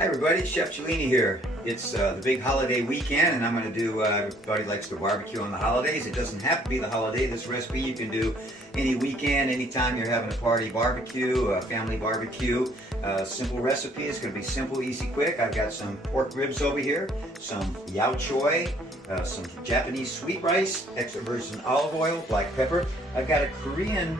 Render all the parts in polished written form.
Hi everybody, Chef Cellini here. It's the big holiday weekend and I'm going to do, everybody likes to barbecue on the holidays. It doesn't have to be the holiday. This recipe you can do any weekend, anytime you're having a party barbecue, a family barbecue. Simple recipe. It's going to be simple, easy, quick. I've got some pork ribs over here, some Bok Choy, some Japanese sweet rice, extra virgin olive oil, black pepper. I've got a Korean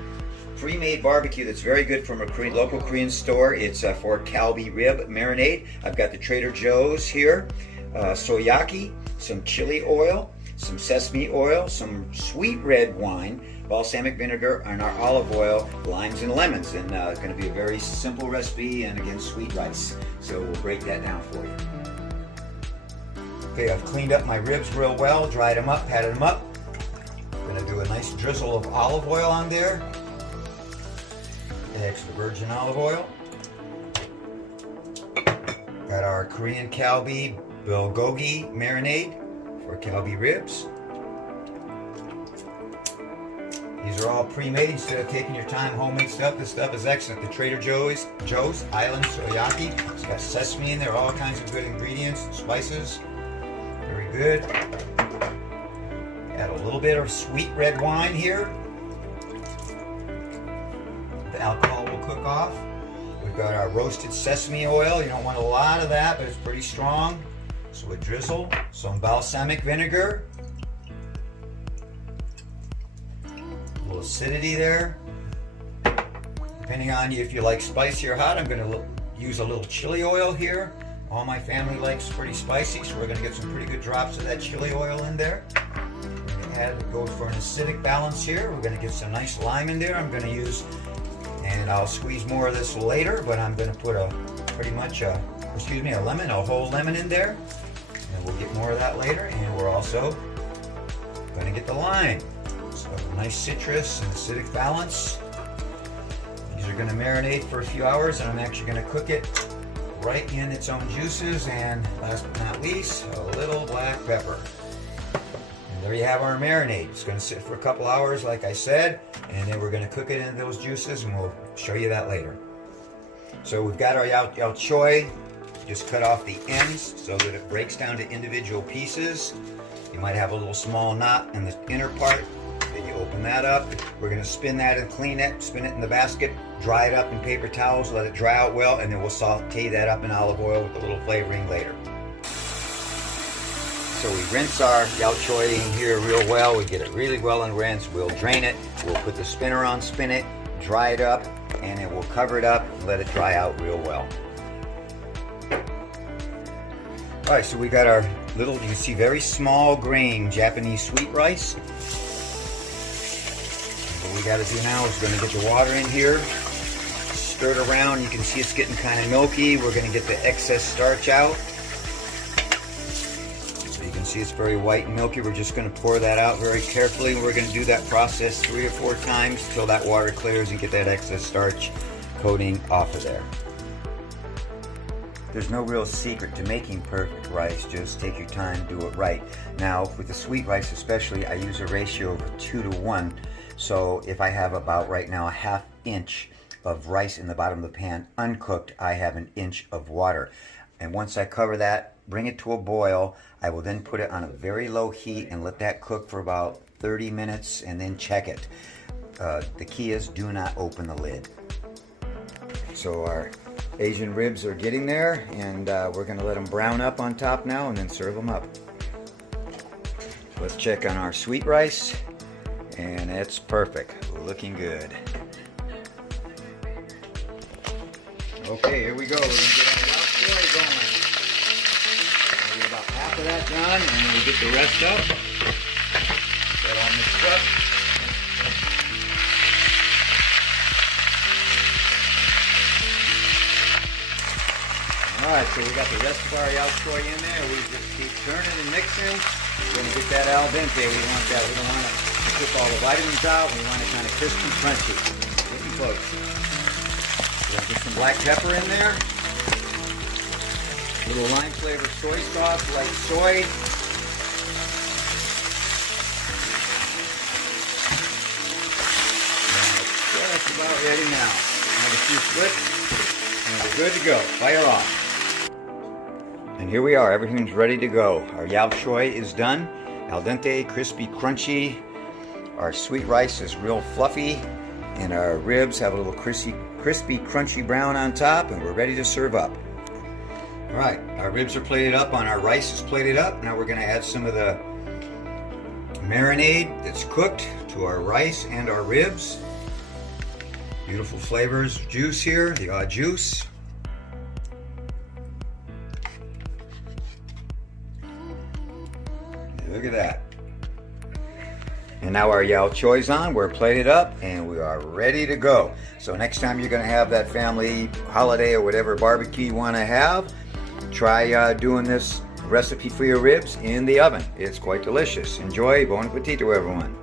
pre-made barbecue that's very good from a local Korean store. It's for kalbi rib marinade. I've got the Trader Joe's here, soyaki, some chili oil, some sesame oil, some sweet red wine, balsamic vinegar, and our olive oil, limes and lemons. And it's going to be a very simple recipe, and again, sweet rice. So we'll break that down for you. Okay, I've cleaned up my ribs real well, dried them up, patted them up. I'm going to do a nice drizzle of olive oil on there. Extra virgin olive oil. Got our Korean kalbi bulgogi marinade for kalbi ribs. These are all pre-made instead of taking your time, homemade stuff. This stuff is excellent. The Trader Joe's Island Soyaki. It's got sesame in there, all kinds of good ingredients, spices. Very good. Add a little bit of sweet red wine here. The alcohol will cook off. We've got our roasted sesame oil. You don't want a lot of that, but it's pretty strong. So a drizzle, some balsamic vinegar, a little acidity there. Depending on you if you like spicy or hot, I'm going to use a little chili oil here. All my family likes pretty spicy, so we're going to get some pretty good drops of that chili oil in there. Go for an acidic balance here. We're going to get some nice lime in there. I'm going to use, and I'll squeeze more of this later, but I'm going to put a lemon, a whole lemon in there. And we'll get more of that later. And we're also going to get the lime. So a nice citrus and acidic balance. These are going to marinate for a few hours, and I'm actually going to cook it right in its own juices. And last but not least, a little black pepper. There you have our marinade. It's going to sit for a couple hours, like I said, and then we're going to cook it in those juices, and we'll show you that later. So we've got our Bok Choy. Just cut off the ends so that it breaks down to individual pieces. You might have a little small knot in the inner part. Then you open that up. We're going to spin that and clean it, spin it in the basket, dry it up in paper towels, let it dry out well, and then we'll saute that up in olive oil with a little flavoring later. So we rinse our Bok Choy in here real well. We get it really well and rinsed. We'll drain it. We'll put the spinner on, spin it, dry it up, and then we'll cover it up and let it dry out real well. All right, so we got our little, you can see very small grain Japanese sweet rice. And what we got to do now is we're going to get the water in here, stir it around. You can see it's getting kind of milky. We're going to get the excess starch out. See, it's very white and milky. We're just going to pour that out very carefully. We're going to do that process 3 or 4 times until that water clears and get that excess starch coating off of there. There's no real secret to making perfect rice. Just take your time, do it right. Now, with the sweet rice especially, I use a ratio of 2 to 1. So if I have about right now a 1/2 inch of rice in the bottom of the pan uncooked, I have 1 inch of water. And once I cover that, bring it to a boil, I will then put it on a very low heat and let that cook for about 30 minutes and then check it. The key is do not open the lid. So our Asian ribs are getting there, and we're going to let them brown up on top now and then serve them up. Let's check on our sweet rice, and it's perfect. Looking good. Okay, here we go. We're going to get our Bok Choy going. We'll get about half of that done, and then we'll get the rest up. Get all mixed up. Alright, so we got the rest of our Bok Choy in there. We just keep turning and mixing. We're going to get that al dente. We want that. We don't want to cook all the vitamins out. We want it kind of crispy, crunchy. Looking close. We're going to put some black pepper in there. A little lime flavored soy sauce, like soy. And it's just about ready now. Have a few flips, and we're good to go. Fire off. And here we are, everything's ready to go. Our Yao Choy is done, al dente, crispy, crunchy. Our sweet rice is real fluffy, and our ribs have a little crispy, crunchy brown on top, and we're ready to serve up. All right, our ribs are plated up, on our rice is plated up. Now we're gonna add some of the marinade that's cooked to our rice and our ribs. Beautiful flavors, juice here, the au juice. Look at that. And now our Yao Choy's on, we're plated up, and we are ready to go. So next time you're gonna have that family holiday or whatever barbecue you wanna have, try doing this recipe for your ribs in the oven. It's quite delicious. Enjoy. Bon appetit to everyone.